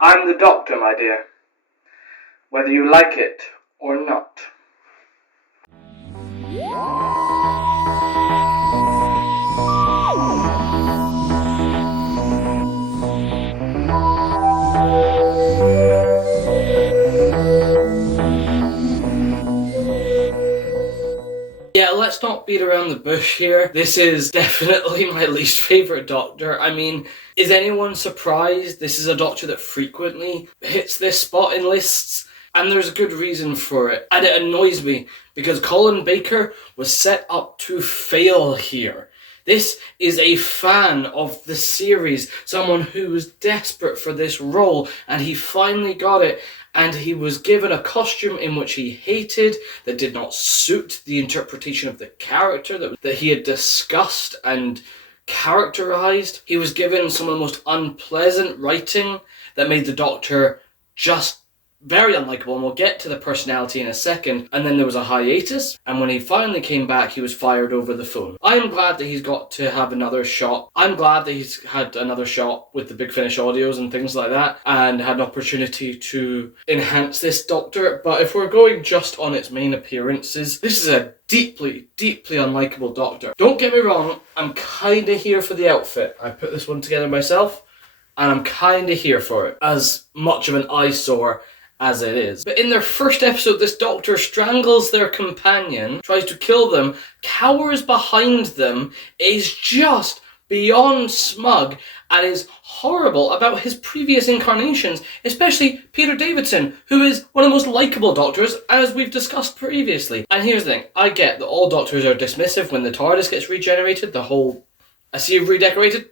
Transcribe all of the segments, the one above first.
I'm the Doctor, my dear, whether you like it or not. Yeah, let's not beat around the bush here. This is definitely my least favourite Doctor. I mean, is anyone surprised? This is a Doctor that frequently hits this spot in lists, and there's a good reason for it. And it annoys me, because Colin Baker was set up to fail here. This is a fan of the series, someone who was desperate for this role, and he finally got it. And he was given a costume in which he hated, that did not suit the interpretation of the character that he had discussed and characterized. He was given some of the most unpleasant writing that made the Doctor just very unlikable, and we'll get to the personality in a second. And then there was a hiatus, and when he finally came back, he was fired over the phone. I'm glad that he's got to have another shot. I'm glad that he's had another shot with the Big Finish audios and things like that, and had an opportunity to enhance this Doctor. But if we're going just on its main appearances, this is a deeply, deeply unlikable Doctor. Don't get me wrong, I'm kinda here for the outfit. I put this one together myself, and I'm kinda here for it, as much of an eyesore as it is. But in their first episode, this Doctor strangles their companion, tries to kill them, cowers behind them, is just beyond smug, and is horrible about his previous incarnations, especially Peter Davison, who is one of the most likeable Doctors, as we've discussed previously. And here's the thing, I get that all Doctors are dismissive when the TARDIS gets regenerated, the whole, I see you've redecorated.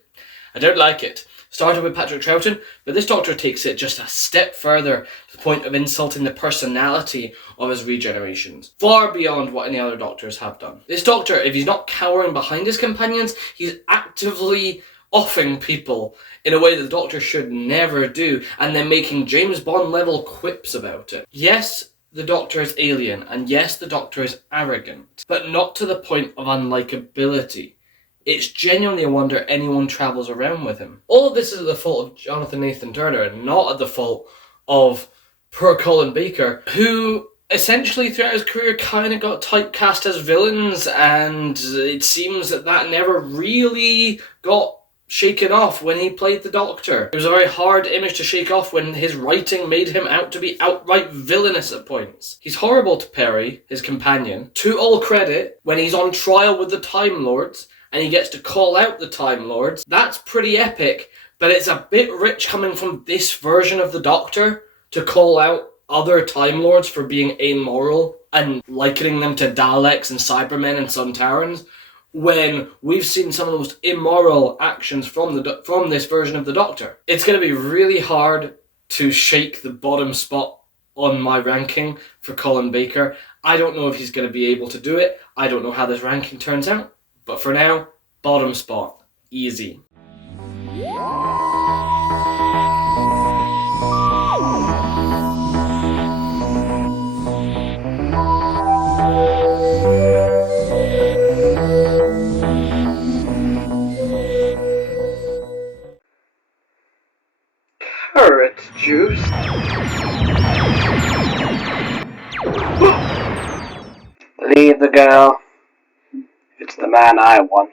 I don't like it. Started with Patrick Troughton, but this Doctor takes it just a step further to the point of insulting the personality of his regenerations, far beyond what any other Doctors have done. This Doctor, if he's not cowering behind his companions, he's actively offing people in a way that the Doctor should never do, and then making James Bond level quips about it. Yes, the Doctor is alien, and yes, the Doctor is arrogant, but not to the point of unlikability. It's genuinely a wonder anyone travels around with him. All of this is the fault of Jonathan Nathan Turner, and not at the fault of poor Colin Baker, who essentially throughout his career kind of got typecast as villains, and it seems that never really got shaken off when he played the Doctor. It was a very hard image to shake off when his writing made him out to be outright villainous at points. He's horrible to Perry, his companion, to all credit, when he's on trial with the Time Lords, and he gets to call out the Time Lords. That's pretty epic, but it's a bit rich coming from this version of the Doctor to call out other Time Lords for being amoral and likening them to Daleks and Cybermen and Sontarans, when we've seen some of the most immoral actions from this version of the Doctor. It's going to be really hard to shake the bottom spot on my ranking for Colin Baker. I don't know if he's going to be able to do it. I don't know how this ranking turns out. But for now, bottom spot. Easy. Carrot juice? Leave the girl. It's the man I want.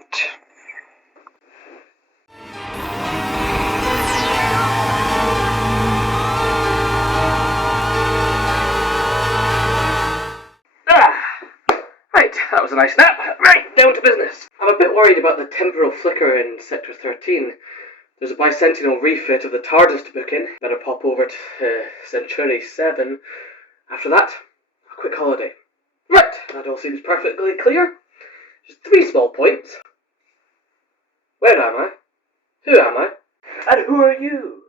Right, that was a nice nap. Right, down to business. I'm a bit worried about the temporal flicker in Sector 13. There's a bicentennial refit of the TARDIS to book in. Better pop over to Century 7. After that, a quick holiday. Right, that all seems perfectly clear. Just 3 small points. Where am I? Who am I? And who are you?